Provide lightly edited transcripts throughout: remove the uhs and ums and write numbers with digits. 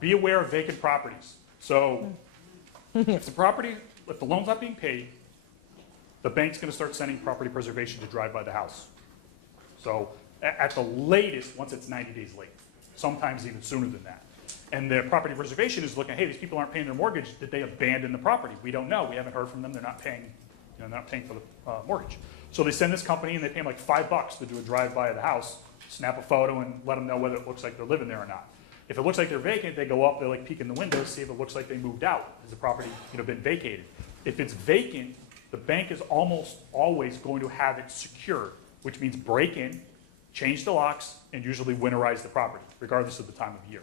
Be aware of vacant properties. So if the loan's not being paid, the bank's going to start sending property preservation to drive by the house. So at the latest, once it's 90 days late, sometimes even sooner than that. And the property preservation is looking, hey, these people aren't paying their mortgage. Did they abandon the property? We don't know. We haven't heard from them. They're not paying, not paying for the mortgage. So they send this company and they pay them like $5 to do a drive-by of the house, snap a photo, and let them know whether it looks like they're living there or not. If it looks like they're vacant, they go up, they like peek in the windows, see if it looks like they moved out. Has the property been vacated? If it's vacant, the bank is almost always going to have it secured, which means break in, change the locks, and usually winterize the property, regardless of the time of year.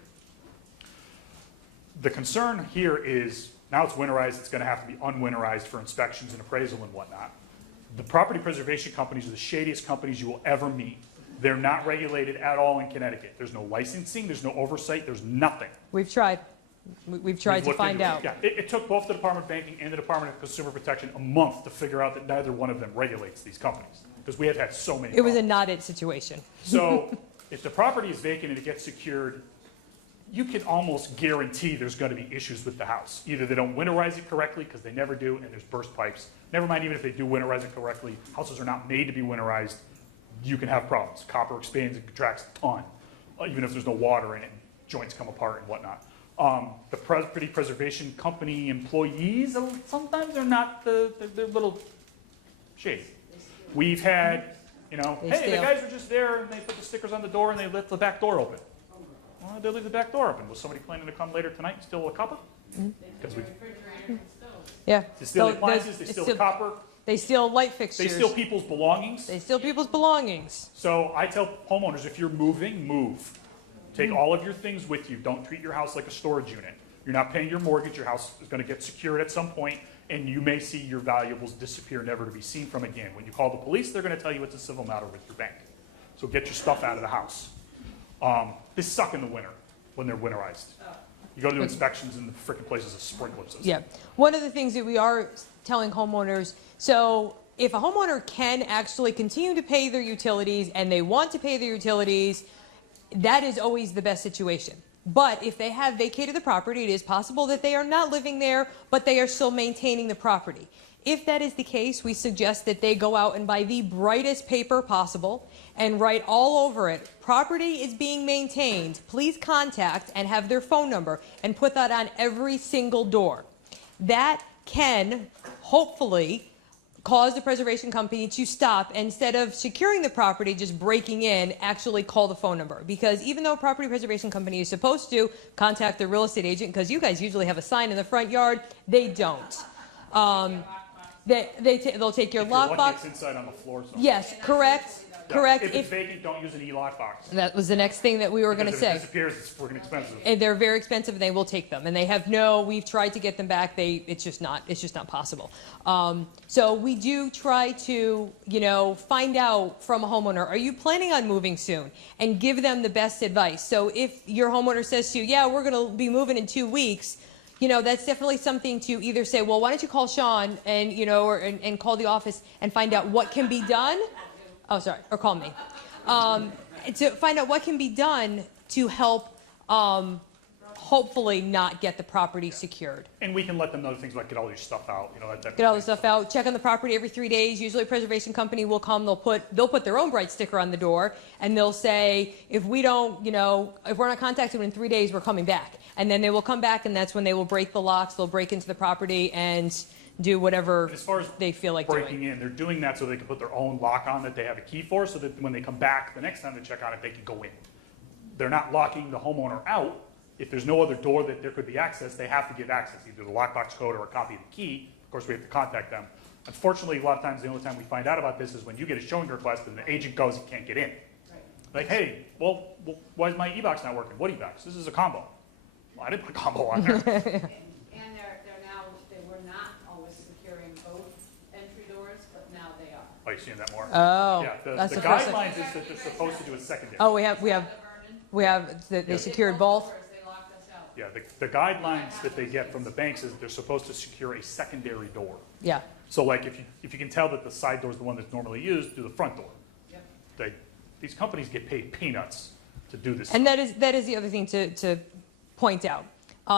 The concern here is, now it's winterized, it's going to have to be unwinterized for inspections and appraisal and whatnot. The property preservation companies are the shadiest companies you will ever meet. They're not regulated at all in Connecticut. There's no licensing, there's no oversight, there's nothing. We've tried. We've tried to find out. Yeah, it took both the Department of Banking and the Department of Consumer Protection a month to figure out that neither one of them regulates these companies, because we have had so many It was a problems. not-it situation. So if the property is vacant and it gets secured, you can almost guarantee there's going to be issues with the house. Either they don't winterize it correctly, because they never do, and there's burst pipes. Never mind, even if they do winterize it correctly, houses are not made to be winterized. You can have problems. Copper expands and contracts a ton, even if there's no water in it, joints come apart and whatnot. The property preservation company employees, sometimes they're not, they're little shady. We've had, hey, the guys were just there and they put the stickers on the door and they left the back door open. Well, they leave the back door open. Was somebody planning to come later tonight and steal a copper? Because Yeah. They steal the appliances, they steal the copper. They steal light fixtures. They steal people's belongings. They steal people's belongings. So I tell homeowners, if you're moving, move. Take all of your things with you. Don't treat your house like a storage unit. You're not paying your mortgage. Your house is going to get secured at some point, and you may see your valuables disappear, never to be seen from again. When you call the police, they're going to tell you it's a civil matter with your bank. So get your stuff out of the house. They suck in the winter when they're winterized. You go to do inspections and the freaking place is a sprinkler system. Yeah. One of the things that we are telling homeowners, so if a homeowner can actually continue to pay their utilities and they want to pay their utilities, that is always the best situation. But if they have vacated the property, it is possible that they are not living there, but they are still maintaining the property. If that is the case, we suggest that they go out and buy the brightest paper possible and write all over it, property is being maintained, please contact, and have their phone number, and put that on every single door. That can hopefully cause the preservation company to stop, instead of securing the property, just breaking in, actually call the phone number. Because even though a property preservation company is supposed to contact the real estate agent, because you guys usually have a sign in the front yard, they don't. They'll take your lockbox. It's inside on the floor somewhere. Yes, correct. Correct. If it's vacant, don't use an e-lock box. That was the next thing that we were going to say. If it disappears, it's freaking expensive. And they're very expensive, and they will take them. And they have we've tried to get them back. It's just not possible. So we do try to, find out from a homeowner, are you planning on moving soon? And give them the best advice. So if your homeowner says to you, yeah, we're going to be moving in 2 weeks, that's definitely something to either say, well, why don't you call Sean and, and call the office and find out what can be done. Oh, sorry, or call me. To find out what can be done to help hopefully not get the property secured. And we can let them know things like get all your stuff out, Get all the stuff out. Check on the property every 3 days. Usually a preservation company will come, they'll put their own bright sticker on the door, and they'll say, if we don't, if we're not contacted in 3 days, we're coming back. And then they will come back, and that's when they will break the locks, they'll break into the property and do whatever as far as they feel like breaking doing. in, they're doing that so they can put their own lock on that they have a key for, so that when they come back the next time they check on it, they can go in. They're not locking the homeowner out. If there's no other door that there could be access, they have to give access, either the lockbox code or a copy of the key. Of course, we have to contact them. Unfortunately, a lot of times the only time we find out about this is when you get a showing request and the agent goes, you can't get in. Like, hey, well, why is my e-box not working? What e-box? This is a combo. Well, I didn't put a combo on there. And they were not always securing both entry doors, but now they are. Oh, you're seeing that more? Oh, Yeah, that's the the first thing. guidelines is that they're supposed to do a secondary. Oh, they secured both. They locked us out. Yeah, the guidelines that they get from the banks is that they're supposed to secure a secondary door. Yeah. So like if you can tell that the side door is the one that's normally used, do the front door. Yep. These companies get paid peanuts to do this. And that is the other thing to point out.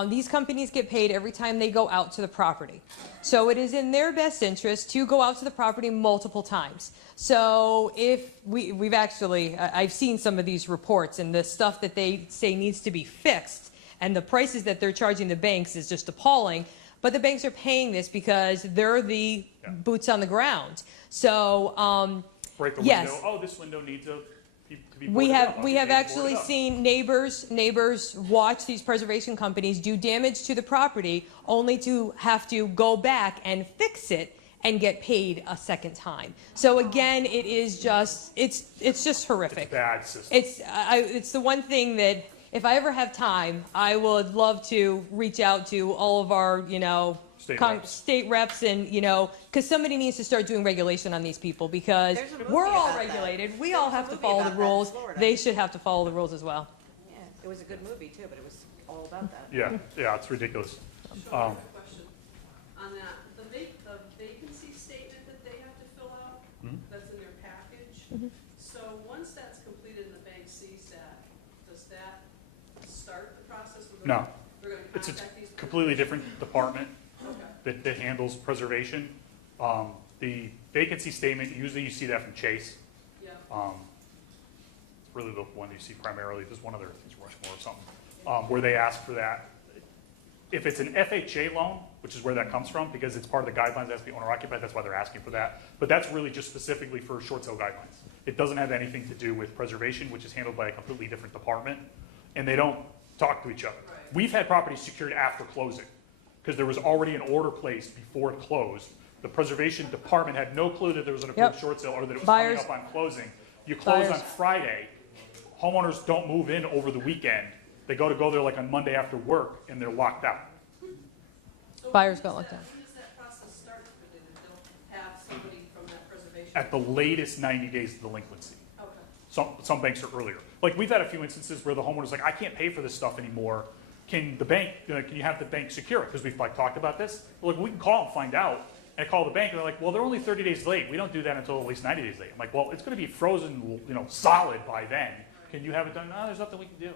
These companies get paid every time they go out to the property. So it is in their best interest to go out to the property multiple times. So if we've actually, I've seen some of these reports and the stuff that they say needs to be fixed and the prices that they're charging the banks is just appalling. But the banks are paying this because they're the boots on the ground. So, Break the yes. window, oh, this window needs to be We boarded have up. we Okay, have board it actually up. seen neighbors watch these preservation companies do damage to the property only to have to go back and fix it and get paid a second time. So again, it is just it's just horrific. Bad system. It's the one thing that if I ever have time, I would love to reach out to all of our state reps and because somebody needs to start doing regulation on these people because There's a movie we're all about that. regulated. We There's all a have to movie follow the about that in rules. Florida. They should have to follow the rules as well. Yeah, it was a good movie too, but it was all about that. Yeah, it's ridiculous. Sean, I have a question on that. The vacancy statement that they have to fill out, that's in their package. So once that's completed and the bank sees that, does that start the process? No. They're gonna It's a contact these. completely different department Okay. that handles preservation. The vacancy statement, usually you see that from Chase. Yeah. It's really the one you see primarily. There's one other, I think it's Rushmore or something, where they ask for that. If it's an FHA loan, which is where that comes from, because it's part of the guidelines, it has to be owner occupied, that's why they're asking for that. But that's really just specifically for short sale guidelines. It doesn't have anything to do with preservation, which is handled by a completely different department, and they don't talk to each other. Right. We've had properties secured after closing, because there was already an order placed before it closed. The preservation department had no clue that there was an approved Yep. short sale or that it was Buyers- coming up on closing. You close Buyers. on Friday, homeowners don't move in over the weekend. They go there like on Monday after work, and they're locked out. So Buyers when got does locked that- down. When does that process start for them? They'll have somebody from that preservation? At the latest 90 days of delinquency. Okay. Some banks are earlier. Like, we've had a few instances where the homeowner's like, I can't pay for this stuff anymore. Can the bank, can you have the bank secure it? Because we've like talked about this. Look, we can call and find out. And I call the bank and they're like, well, they're only 30 days late. We don't do that until at least 90 days late. I'm like, well, it's going to be frozen, solid by then. Can you have it done? No, there's nothing we can do.